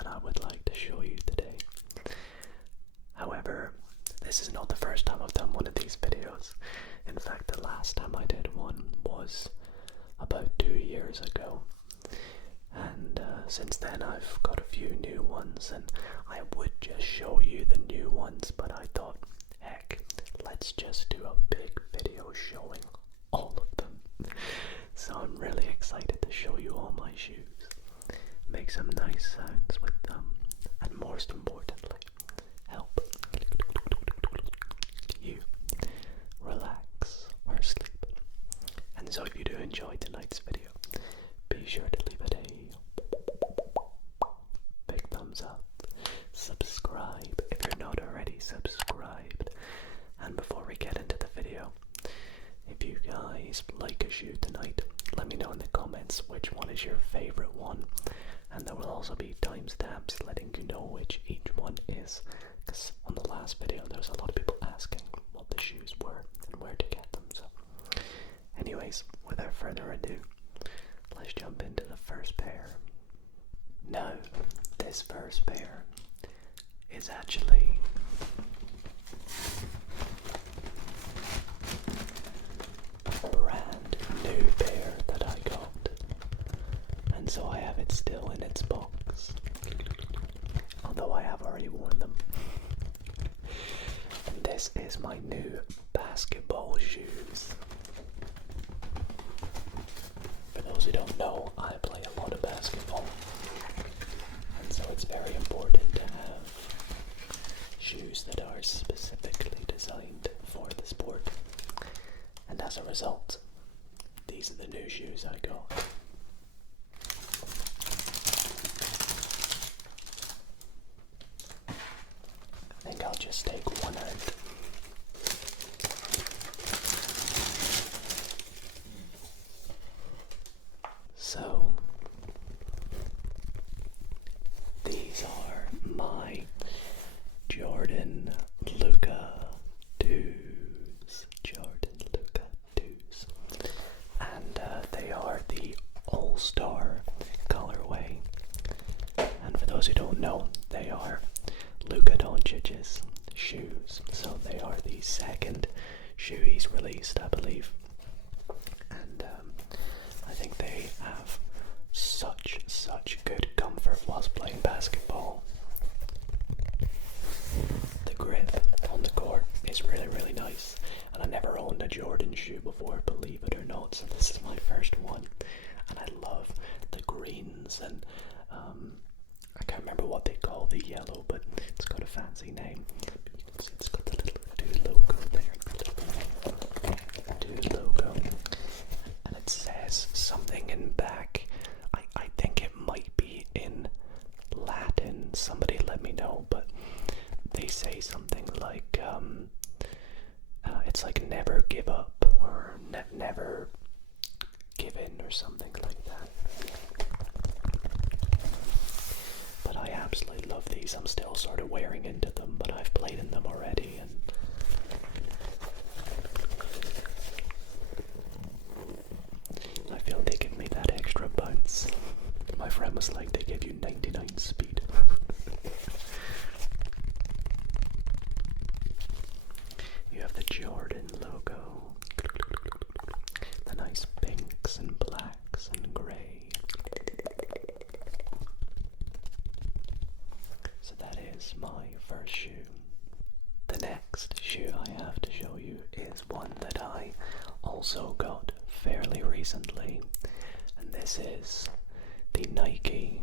that I would like to show you today. However, this is not the first time I've done one of these videos. In fact, the last time I did one was about 2 years ago. And since then I've got a few new ones, and I would just show you the new ones, but I thought, heck, let's just do a big video showing all of them. So I'm really excited to show you all my shoes, make some nice sounds with them, and most importantly, help you relax or sleep. And so if you do enjoy tonight's video, be sure to leave it a big thumbs up, subscribe if you're not already subscribed, and before we get into the video, if you guys like a shoe tonight, let me know in the comments which one is your favorite one, and there will also be timestamps letting you know which each one is, because on the last video there was a lot of people asking what the shoes were and where to get them. So anyways, without further ado, let's jump into the first pair. Now, this first pair is actually a brand new pair that I got, and so I have it still in its box, although I have already worn them. And this is my new basketball shoes. For those who don't know, I play a lot of basketball, and so it's very important to have shoes that are specifically designed for the sport. And as a result, these are the new shoes I got. I think I'll just take one out. So, these are my Jordan Luka 2s. And they are the All-Star colorway. And for those who don't know, they are Luka Doncic's shoes. So they are the second shoe he's released, I believe. And I think they have such good comfort whilst playing basketball. The grip on the court is really nice, and I never owned a Jordan shoe before, believe it or not, so this is my first one, and I love the greens, and I can't remember what they call the yellow, but it's got a fancy name. It's got the little Dido logo there, Dido logo, and it says something in back. I think it might be in Latin, somebody let me know, but they say something like it's like never give up, or never give in, or something like that. But I absolutely love these. I'm still sort of wearing into them, but I've played in them already, and I feel they give me that extra bounce. My friend was like, they give you 99 speed. You have the Jordan logo, the nice pinks and blacks and grey. So that is my first shoe. The next shoe I have to show you is one that I also got fairly recently, and this is the Nike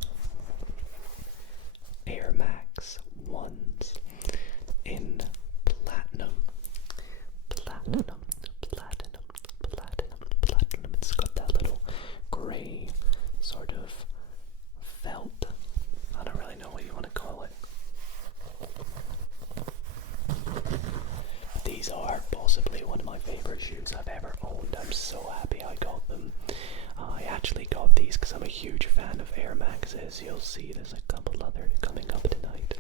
Air Max 1s in platinum. It's got that little grey sort of felt. I don't really know what you want to call it. These are possibly one of my favorite shoes I've ever owned. I'm so happy I got them. I actually got these because I'm a huge fan of Air Maxes. You'll see there's a couple other coming up tonight.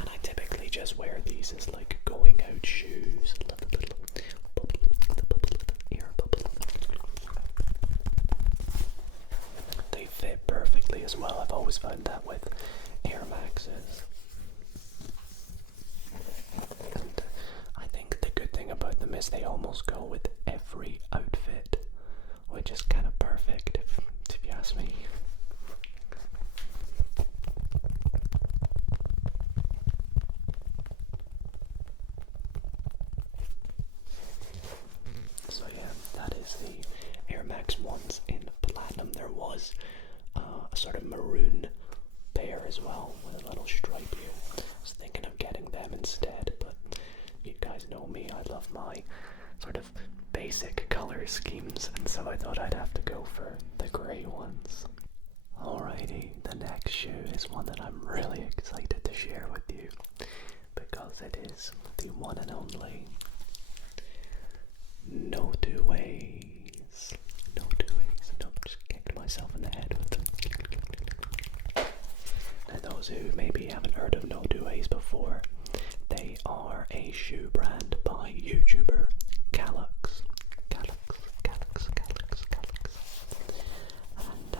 And I typically just wear these as like going out shoes. They fit perfectly as well. I've always found that with Air Maxes. And I think the good thing about them is they almost go with every outfit, which is kind of perfect if you ask me. So yeah, that is the Air Max ones in platinum. There was a sort of maroon pair as well with a little stripe here. I was thinking of getting them instead, but you guys know me, I love my sort of basic color schemes, and so I thought I'd have to go for the grey ones. Alrighty, the next shoe is one that I'm really excited to share with you, because it is the one and only Notwoways. Notwoways. No, just kicked myself in the head with them. Now, those who maybe haven't heard of Notwoways before, they are a shoe brand by YouTuber Calix. And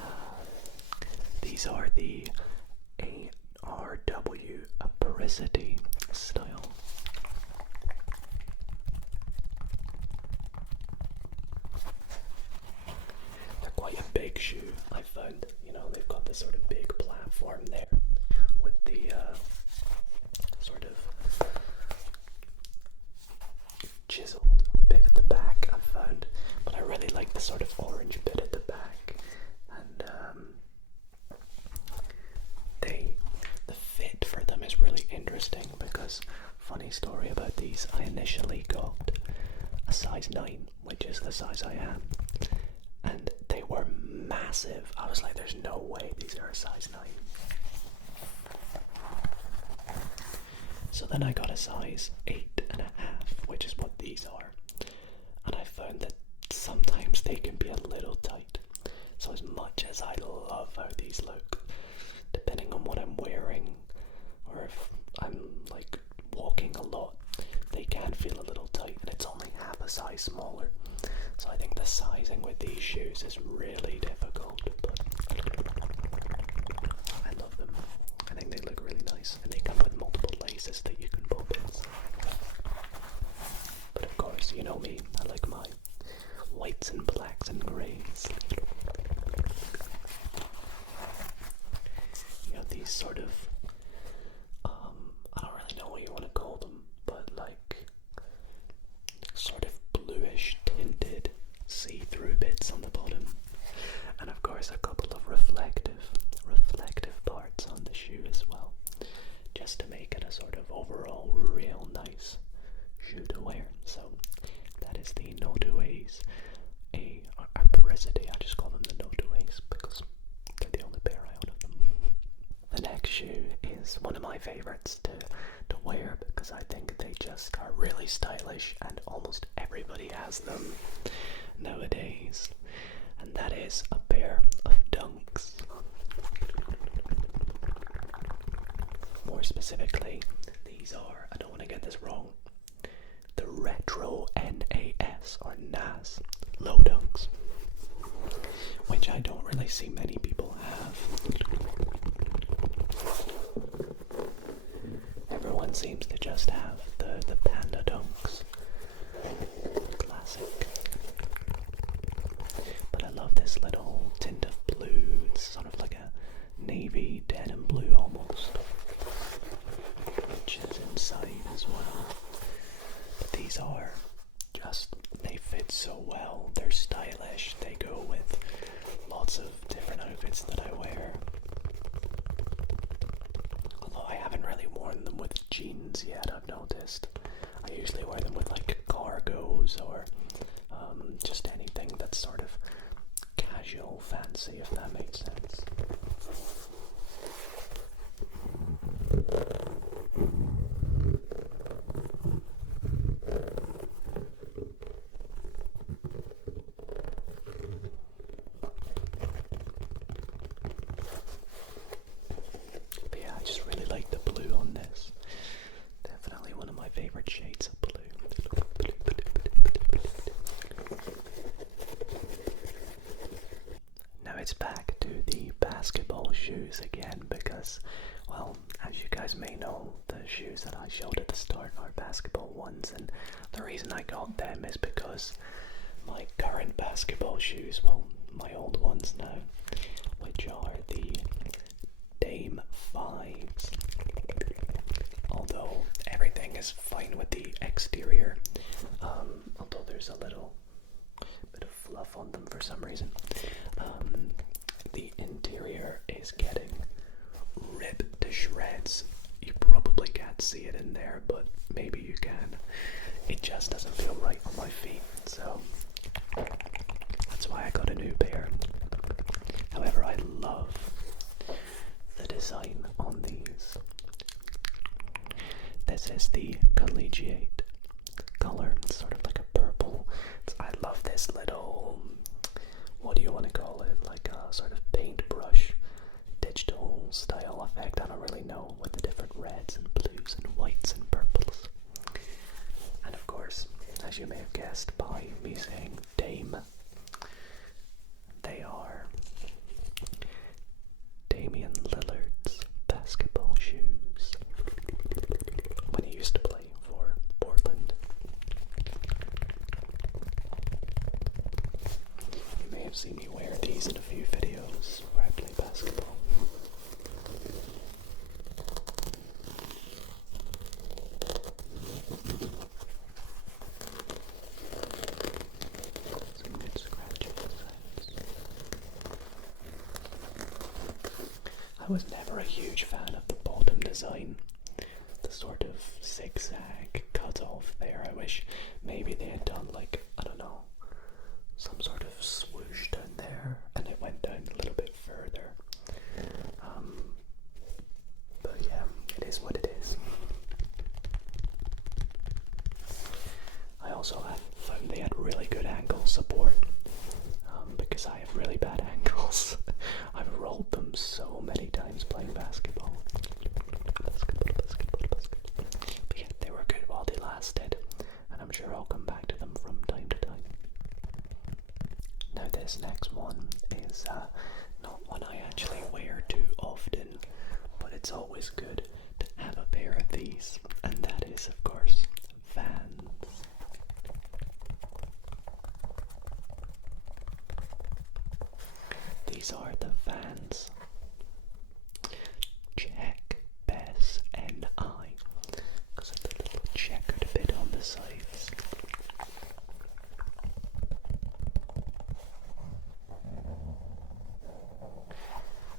these are the ARW Apricity style. They're quite a big shoe, I found. You know, they've got this sort of big platform there with the sort of chiseled bit at the back, I found, but I really like the sort of orange bit at the back, and the fit for them is really interesting, because funny story about these, I initially got a size 9, which is the size I am, and they were massive. I was like, there's no way these are a size 9. So then I got a size 8.5, which is what these are, and I found that sometimes they can be a little tight. So as much as I love how these look, depending on what I'm wearing, or if I'm like walking a lot, they can feel a little tight, and it's only half a size smaller. So I think the sizing with these shoes is really difficult, but I love them. I think they look really nice, and they come with multiple laces that you can pop in. But of course, you know me, I like my whites and blacks and greys. You have these sort of, I don't really know what you want to call them, but like sort of bluish tinted see-through bits on the bottom, and of course a couple of reflective parts on the shoe as well, just to make it a sort of overall real nice shoe to wear. So that is the Notwoways Apricity. I just call them the Notwoways because they're the only pair I own of them. The next shoe is one of my favorites to wear, because I think they just are really stylish, and almost everybody has them nowadays, and that is a pair of Dunks. More specifically, these are, I don't want to get this wrong, the Retro NAS or NAS low Dunks, which I don't really see many people have. Everyone seems to just have the Panda Dunks. Classic. But I love this little tint of blue. It's sort of like a navy denim blue almost, which is inside as well. But these are just, they fit so well. They're stylish. They go with lots of different outfits that I wear. Although I haven't really worn them with jeans yet, I've noticed. I usually wear them with like cargos or just anything that's sort of casual, fancy, if that makes sense. But yeah, I just really like the blue on this. Definitely one of my favorite shades of blue. Now it's back to the again because, well, as you guys may know, the shoes that I showed at the start are basketball ones, and the reason I got them is because my current basketball shoes, well, my old ones now, which are the Dame 5s, although everything is fine with the exterior, although there's a little bit of fluff on them for some reason. The interior is getting ripped to shreds. You probably can't see it in there, but maybe you can. It just doesn't feel right on my feet, so that's why I got a new pair. However, I love the design on these. This is the collegiate color. It's sort of like a purple. I love this little, what do you want to call it, like a sort of paintbrush digital style effect. I don't really know, with the different reds and blues and whites and purples. And of course, as you may have guessed by me saying Dame, they are Damian Lillard's basketball shoes when he used to play for Portland. You may have seen me wear these in a few videos where I play basketball. Some good scratching sounds. I was never a huge fan of the bottom design. The sort of zigzag cut off there. I wish maybe they had done, like, I don't know, some sort of swoosh down there and it went down a little bit further. But yeah, it is what it is. I also found they had really good ankle support, because I have really bad ankles. I've rolled them so many times playing basketball. But yeah, they were good while they lasted, and I'm sure I'll come back to them from time to time. Now this next one is not one I actually wear too often, but it's always good to have a pair of these, and that is, of course, Vans. These are the Vans Check Bess and I, because of the little checkered bit on the sides.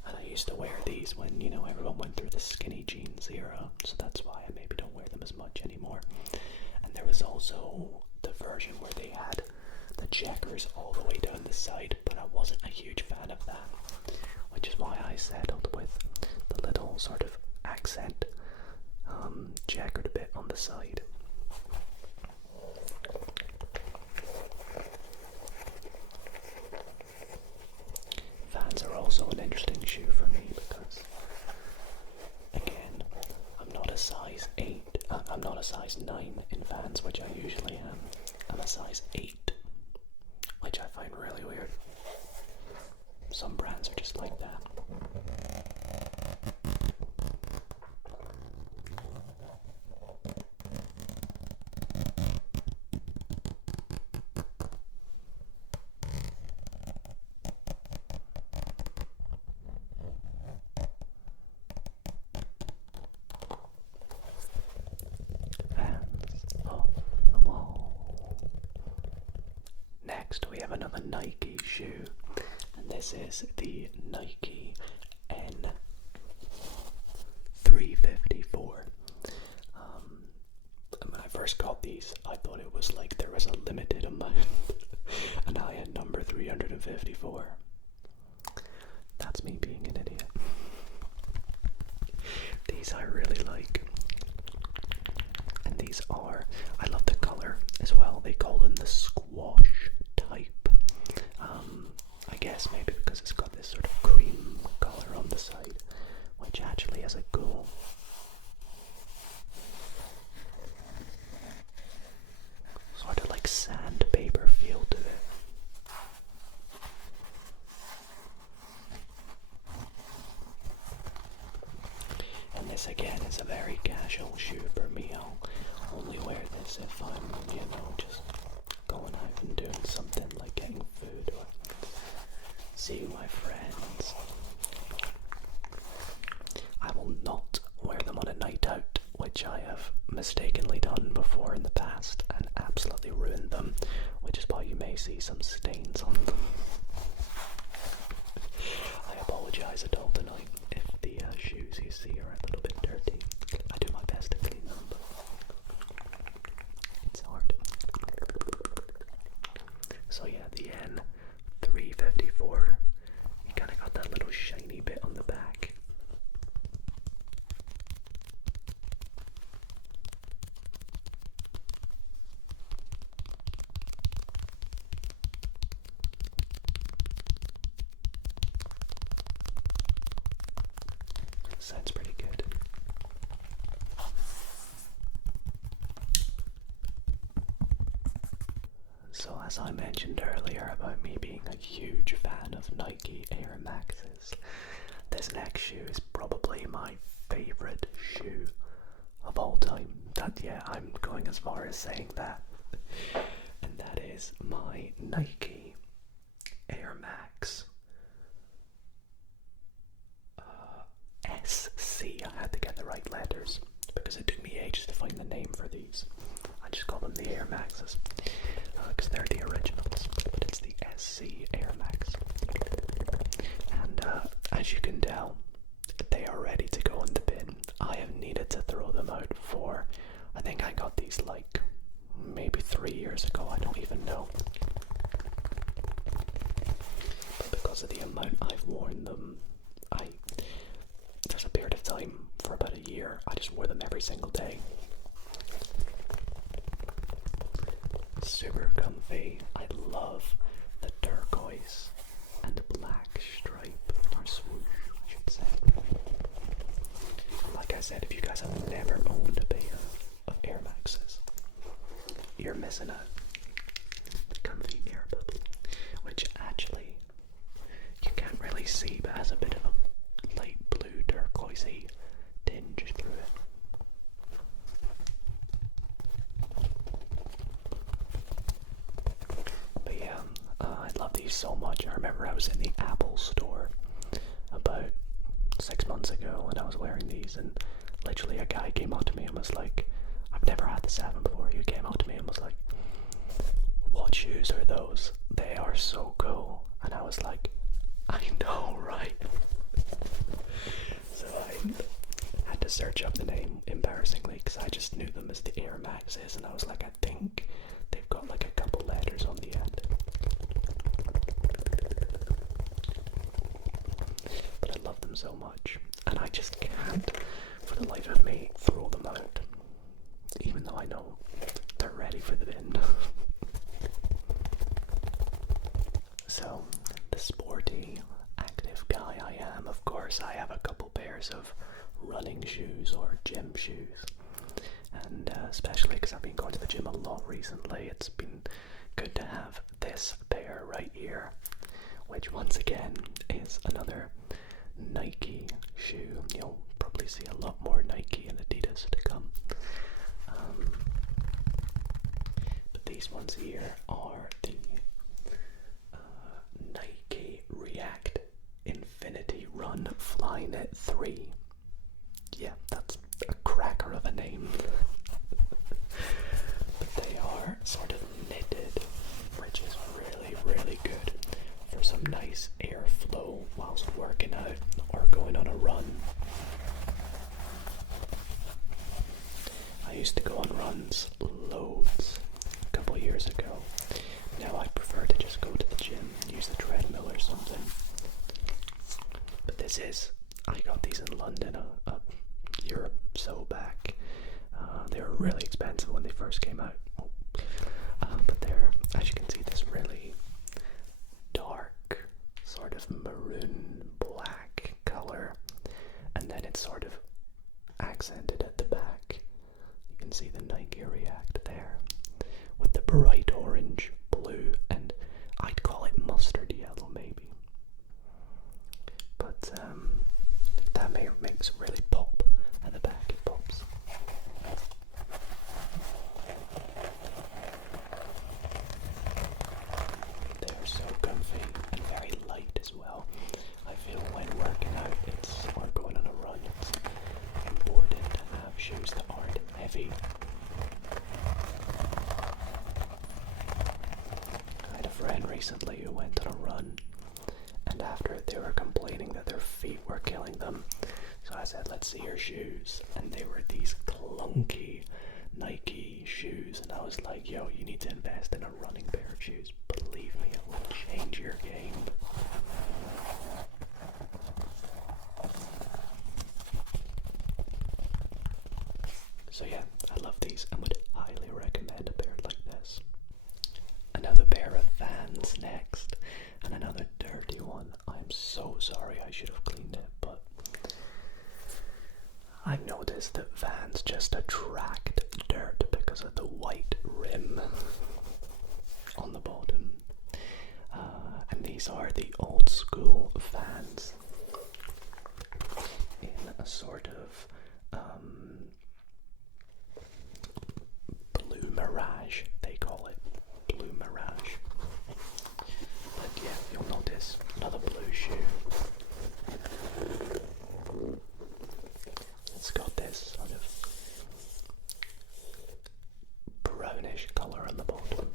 And I used to wear these when, you know, everyone went through the skinny jeans era, so that's why I maybe don't wear them as much anymore. And there was also the version where they had the checkers all the way down the side, but I wasn't a huge fan of that, which is why I settled with the little sort of accent checkered bit on the side. Vans are also an interesting shoe for me because, again, I'm not a size 8, I'm not a size 9 in Vans, which I usually am. I'm a size 8, which I find really weird. Some brands are just like that. Next we have another Nike shoe, and this is the Nike N354. When I first got these, I thought it was like there was a limited amount, and I had number 354. That's me being an idiot. These I really like. And these are, I love the color as well. They call them the squash type. I guess maybe because it's got this sort of cream color on the side, which actually has a cool sort of like sandpaper feel to it. this again is a very casual shoe for me. I'll only wear this if I'm, just going out and doing something like getting food or seeing my friends. I will not wear them on a night out, which I have mistakenly done before in the past and absolutely ruined them, which is why you may see some stains on them. I apologise at all tonight if the shoes you see are a little bit dirty. I do my best to clean them, but it's hard. So yeah, the N354, you kind of got that little shiny bit on the back. Sounds pretty good. So as I mentioned earlier about me being a huge fan of Nike Air Maxes, this next shoe is probably my favorite shoe of all time. I'm going as far as saying that. And that is my Nike Air Max SC. I had to get the right letters because it took me ages to find the name for these. I just call them the Air Maxes because they're the originals, but it's the SC Air Max. And as you can tell, they are ready to go in the bin. I have needed to throw them out for, I think I got these like maybe 3 years ago, I don't even know. But because of the amount I've worn them, there's a period of time for about a year I just wore them every single day. Super comfy. I love the turquoise and black stripe, or swoosh I should say. Like I said, if you guys have never owned a pair of Air Maxes, you're missing out. The comfy air bubble, which actually you can't really see but has a bit of a light blue turquoisey tinge through it. But yeah, I love these so much. I remember I was in the Apple store about 6 months ago and I was wearing these, and literally a guy came up to me and was like, I've never had the 7 before. He came up to me and was like, what shoes are those? They are so cool. And I was like, I know, right? So I had to search up the name embarrassingly because I just knew them as the Air Maxes, and I was like, I think they've got like a couple letters on the end. But I love them so much, and I just can't for the life of me throw them out, even though I know they're ready for the bin. So, the sporty, active guy I am, of course I have a couple pairs of running shoes or gym shoes, and especially because I've been going to the gym a lot recently, it's been good to have this pair right here, which once again is another Nike shoe. You'll probably see a lot more Nike and Adidas to come. But these ones here are the Nike React Infinity Run Flyknit 3. Yeah, that's a cracker of a name. But they are sort of knitted, which is really, really good for some nice airflow whilst working out or going on a run. I used to go on runs loads a couple years ago. Now I prefer to just go to the gym and use the treadmill or something. But I got these in London a year or so back. They were really expensive when they first came out. But they're, as you can see, this really dark, sort of maroon black color. And then it's sort of accented at the back. You can see the Nike React there with the bright orange, blue, and I'd call it mustard yellow maybe. But that makes it really pop at the recently who went on a run, and after it they were complaining that their feet were killing them. So I said, let's see your shoes, and they were these clunky Nike shoes, and I was like, yo, you need to invest in a running pair of shoes. Believe me, it will change your game. So yeah, I love these and would highly recommend a pair like this. Another pair of Vans next, and another dirty one. I'm so sorry, I should have cleaned it, but I've noticed that Vans just attract dirt because of the white rim on the bottom. And these are the Old Skool Vans in a sort of blue mirage, they call it. Blue mirage. But yeah, you'll notice another blue shoe. It's got this sort of brownish colour on the bottom.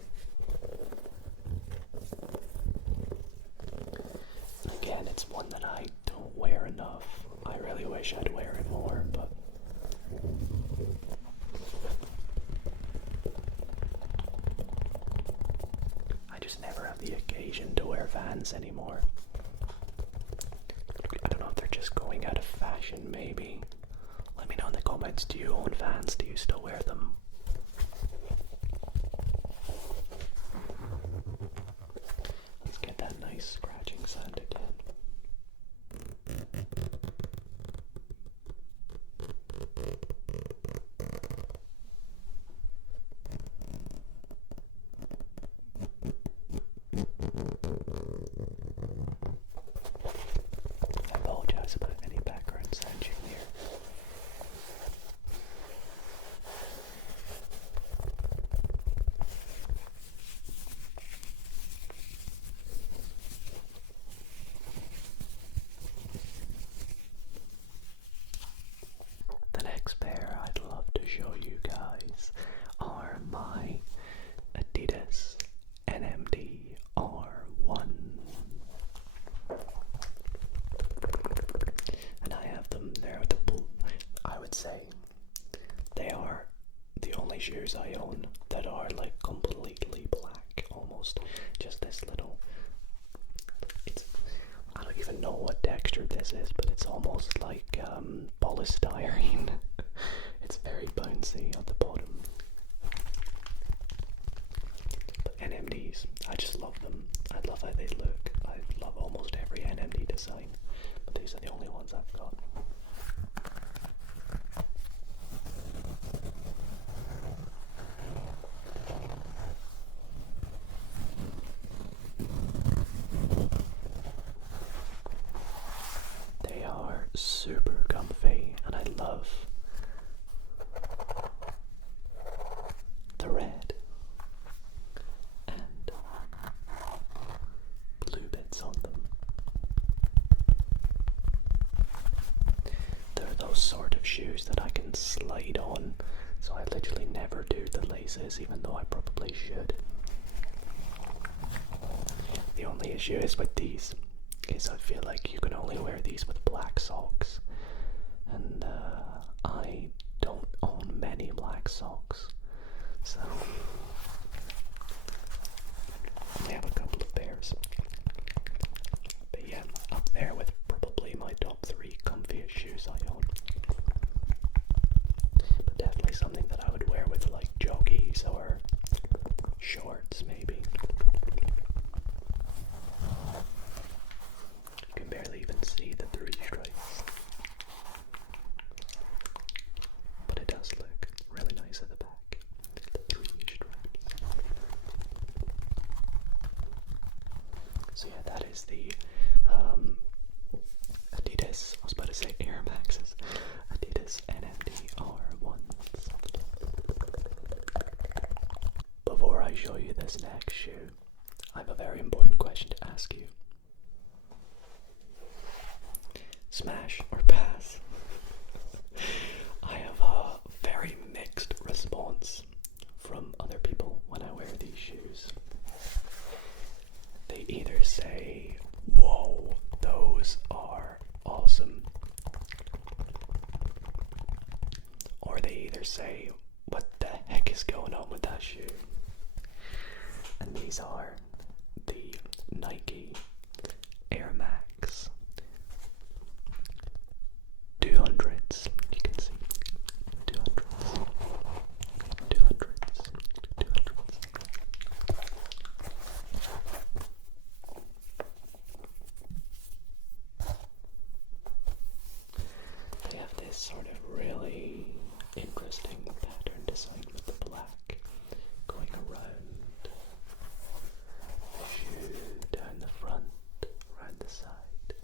And again, it's one that I don't wear enough. I really wish I'd wear it more, but I just never have the occasion to wear Vans anymore. I don't know if they're just going out of fashion, maybe. Let me know in the comments, do you own Vans? Do you still wear them? Let's get that nice scratching sound again. I apologize about any background sound you can hear. The next pair I'd love to show you guys are my Adidas NMD R1. And I have them there with the blue. I would say they are the only shoes I own that are like completely black, almost. Just this little, I don't even know what texture this is, but it's almost like polystyrene. It's very bouncy at the bottom. But NMDs, I just love them. I love how they look. I love almost every NMD design, but these are the only ones I've got. They are super comfy, and I love the red and blue bits on them. They're those sort of shoes that I can slide on, so I literally never do the laces, even though I probably should. The only issue is with these is I feel like you can only wear these with black socks, and I don't own many black socks, so I only have a couple of pairs. But yeah, up there with probably my top 3 comfiest shoes I own. But definitely something that I would wear with like joggies or shorts maybe. You can barely even see the 3 stripes. But it does look really nice at the back. The 3 stripes. So yeah, that is the Adidas, I was about to say Air Maxes, Adidas NMD R1s. Before I show you this next shoe, I have a very important question to ask you. Smash or pass? I have a very mixed response from other people when I wear these shoes. either say, what the heck is going on with that shoe? And these are the Nike Air Max 200s. You can see 200s. They have this sort of really interesting pattern design with the black going around the shoe, down the front, around the side,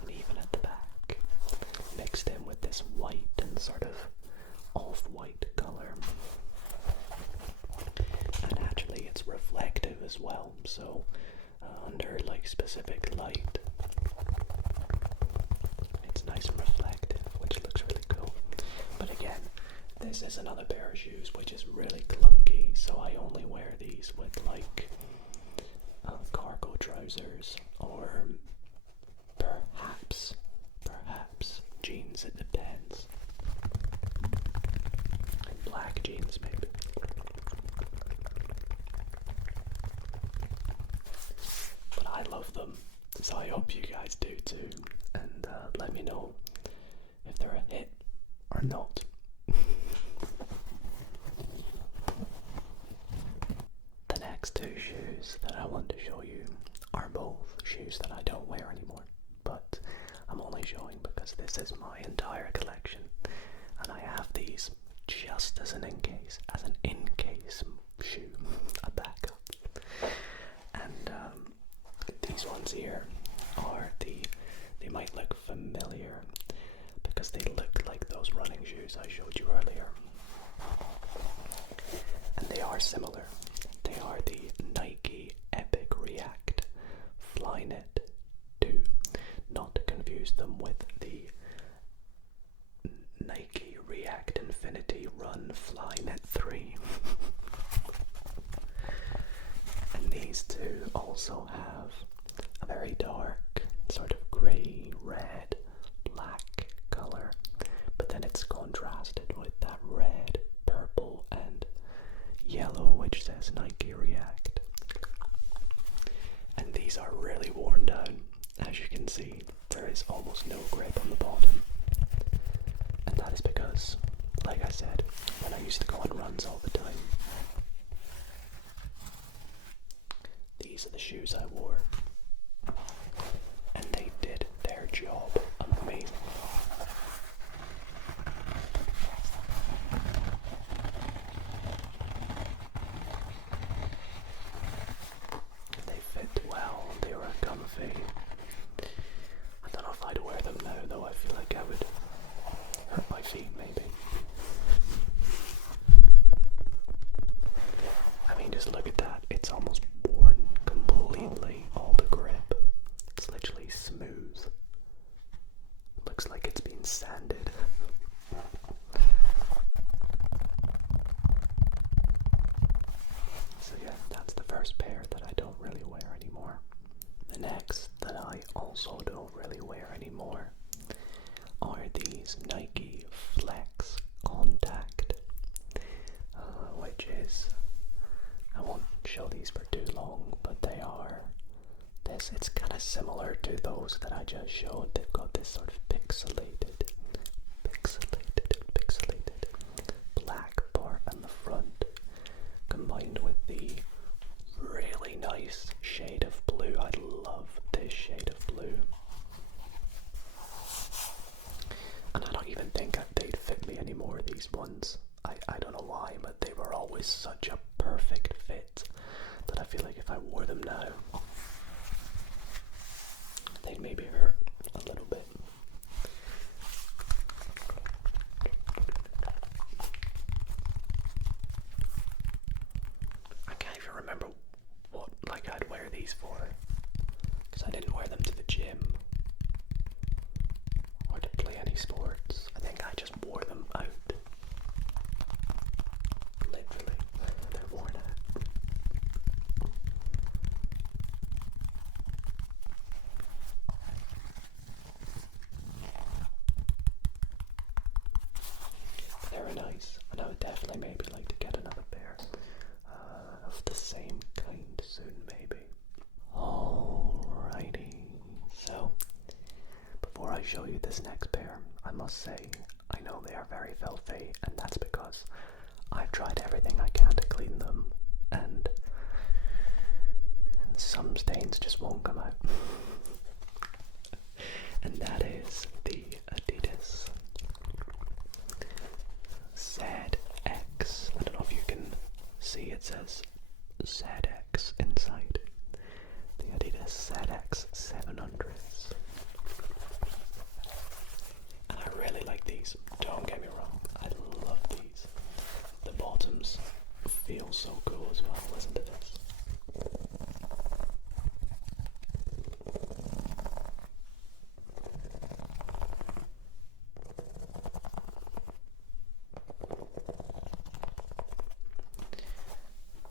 and even at the back, mixed in with this white and sort of off-white color. And actually it's reflective as well, so under like specific light it's nice and reflective, which looks really cool. But again, this is another pair of shoes which is really clunky, so I only wear these with like cargo trousers or perhaps jeans. It depends. And black jeans maybe. But I love them, so I hope you guys do too. And let me know if they're a hit or not. The next two shoes that I want to show you are both shoes that I don't wear anymore, but I'm only showing because this is my entire collection, and I have these just as an in-case shoe, a backup. And these ones here are they might look familiar because they look like those running shoes I showed you earlier. And they are similar. They are the Nike Epic React Flyknit 2. Not to confuse them with the Nike React Infinity Run Flyknit 3. And these two also have a very dark, sort of grey, red, black color, but then it's contrasted with that red, purple and yellow which says Nike React. And these are really worn down. As you can see, there is almost no grip on the bottom, and that is because, like I said, when I used to go on runs all the time, these are the shoes I wore, and they did their job amazingly. They fit well, they were comfy. I don't know if I'd wear them now though, I feel like I would hurt my feet maybe. I mean, just look at that, it's almost worn completely, all the grip. It's literally smooth. Looks like it's been sanded. So yeah, that's the first pair that I don't really wear anymore. The next that I also don't really wear anymore are these Nike Flex Contact, which is, I won't show these for too long, but they are this, it's kind of similar to those that I just showed. They've got this sort of pixelated black part on the front, combined with the really nice shade of blue. I love this shade of blue. And I don't even think they'd fit me anymore, these ones. I don't know why, but they were always such a perfect fit that I feel like if I wore them now, they'd maybe hurt a little bit. I can't even remember what I'd wear these for, because I didn't wear them to the gym or to play any sports. I think I just wore them out. Literally, they're worn out. very nice, and I would definitely maybe like to get another pair of the same kind soon, maybe. Alrighty, so before I show you this next pair, I must say I know they are very filthy, and that's because I've tried everything I can to clean them, and some stains just won't come out. And that is the Adidas ZX. I don't know if you can see, it says ZX inside. The Adidas ZX 700s. And I really like these, don't get me wrong, I love these. The bottoms feel so cool as well, listen to this.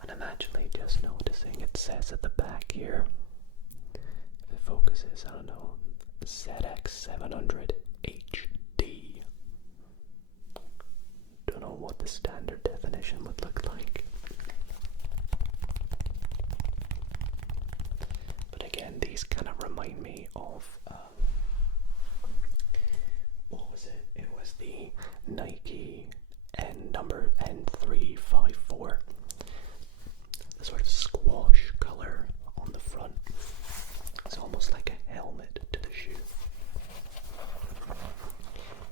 I'm actually just noticing it says at the back here, if it focuses, I don't know, ZX 700 HD. Don't know what the standard definition would look like. But again, these kind of remind me of, what was it? It was the Nike N354. The sort of squash color on the front. It's almost like a helmet to the shoe.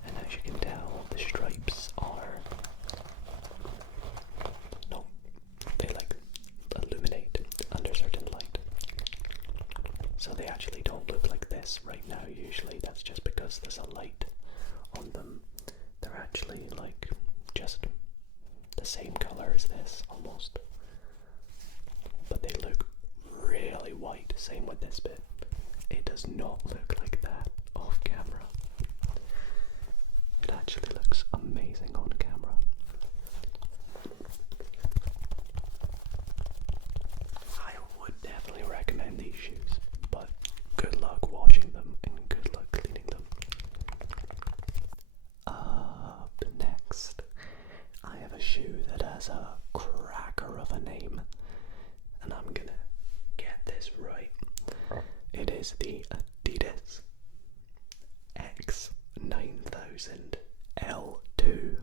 And as you can tell, the stripes are, no, they like illuminate under certain light. So they actually don't look like this right now. Usually that's just because there's a light on them. They're actually like just the same color as this almost. But they look really white. Same with this bit. It does not look like that off camera. It actually looks amazing on camera. I would definitely recommend these shoes, but good luck washing them and good luck cleaning them. Up next, I have a shoe that has a cracker of a name. And I'm gonna get this right. It is the Adidas X9000L2.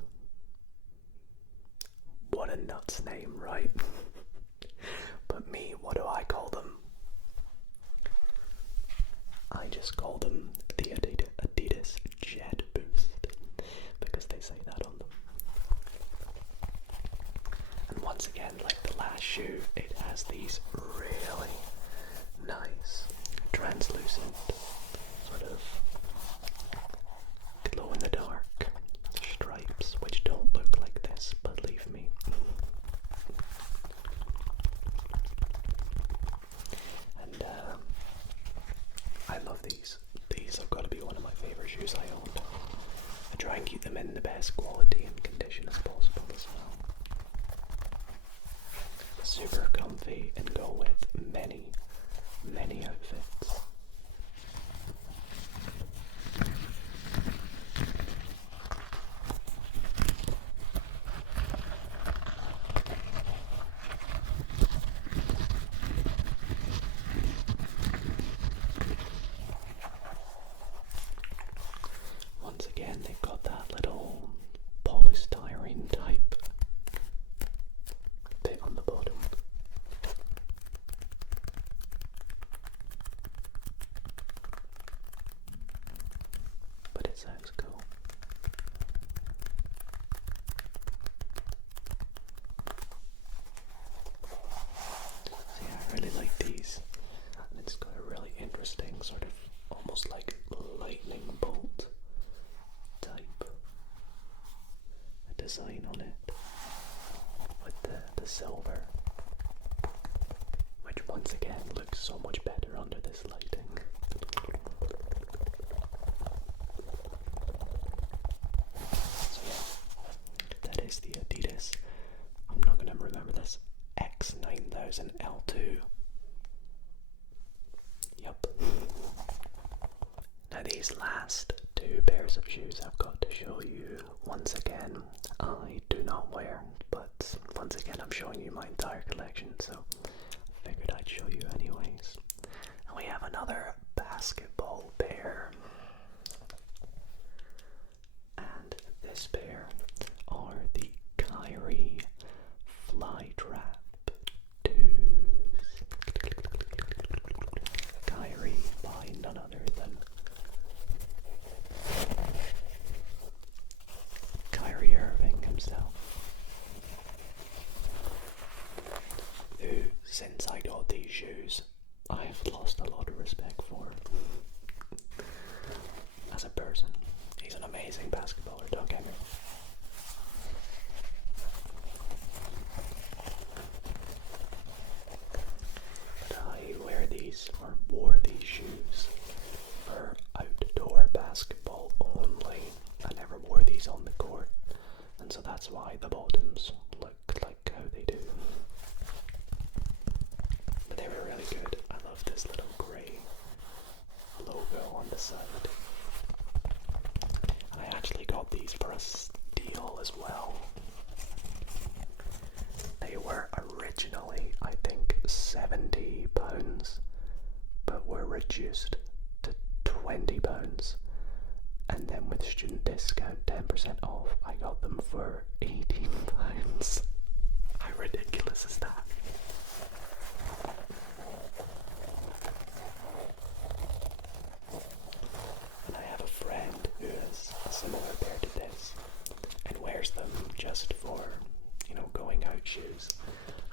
What a nuts name, right? But me, what do I call them? I just call them the Adidas Jet Boost, because they say that on them. And once again, like the last shoe, it has these really nice, translucent, sort of glow-in-the-dark stripes, which don't look like this, believe me. And I love these. These have got to be one of my favourite shoes I own. I try and keep them in the best quality and condition as possible as well. Super comfy and go with many, many outfits. Once again, they've got that little polystyrene type bit on the bottom. But it sounds cool. So yeah, I really like these. And it's got a really interesting sort of almost like lightning bolt type design on it with the silver, which once again looks so much better under this lighting. So yeah, that is the Adidas, I'm not going to remember this, X9000L2. Yep. Now these last two pairs of shoes I've got to show you, once again, I do not wear, but once again I'm showing you my entire collection, so I figured I'd show you anyways. And we have another basketball pair. And this pair are the Kyrie Flytrap 2s. Kyrie by none other than Kyrie Irving himself, who, since I got these shoes, I have lost a lot of respect for as a person. He's an amazing basketballer, don't get me. But I wear these, or wore these shoes, for outdoor basketball only. I never wore these on the court, and so that's why the bottoms look like how they do. But they were really good. I love this little grey logo on the side. And I actually got these for a steal as well. They were originally, I think, £70, but were reduced to £20. And then with student discount 10% off, I got them for £18. How ridiculous is that? And I have a friend who has a similar pair to this and wears them just for, you know, going out shoes.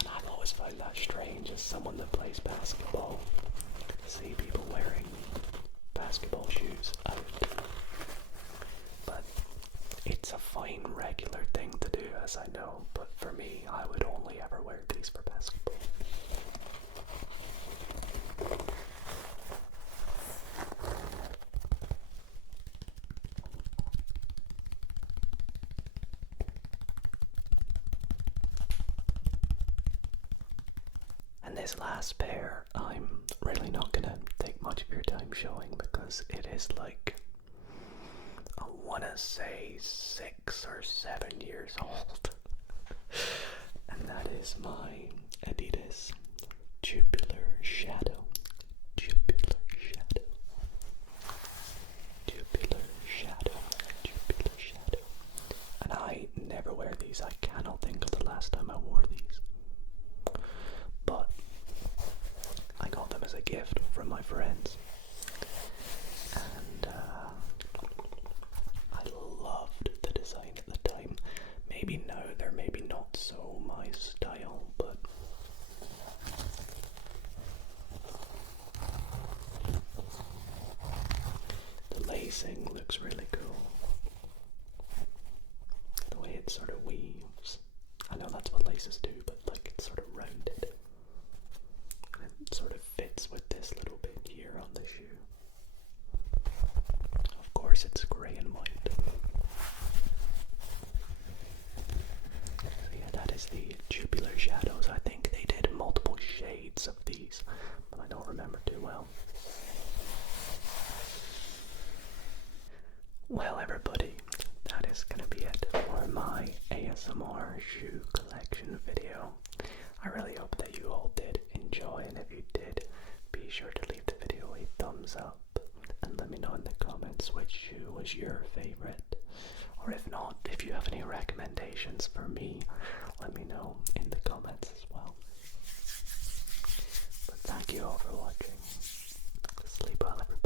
And I've always found that strange as someone that plays basketball to see people wearing basketball shoes out. But it's a fine regular thing to do, as I know, but for me, I would only ever wear these for basketball. And this last pair, I'm really not gonna take much of your time showing because it is like, I want to say 6 or 7 years old. And that is my Adidas Tubular Shadow. Tubular Shadow. Tubular Shadow. Tubular Shadow. And I never wear these. I cannot think of the last time I wore these. But I got them as a gift from my friends. And I loved the design at the time. Maybe now they're maybe not so my style, but the lacing looks really cool. The way it sort of weaves. I know that's what laces do, but like it's sort of rounded. And it sort of fits with this little bit here on the shoe. Of course it's grey and white. So yeah, that is the Tubular Shadows. I think they did multiple shades of these, but I don't remember too well. Well everybody, that is gonna be it for my ASMR shoe collection video. I really hope that you all did enjoy, and if you did, be sure to leave the video a thumbs up and let me know in the comments which shoe was your favorite. Or if not, if you have any recommendations for me, let me know in the comments as well. But thank you all for watching. Sleep well everybody.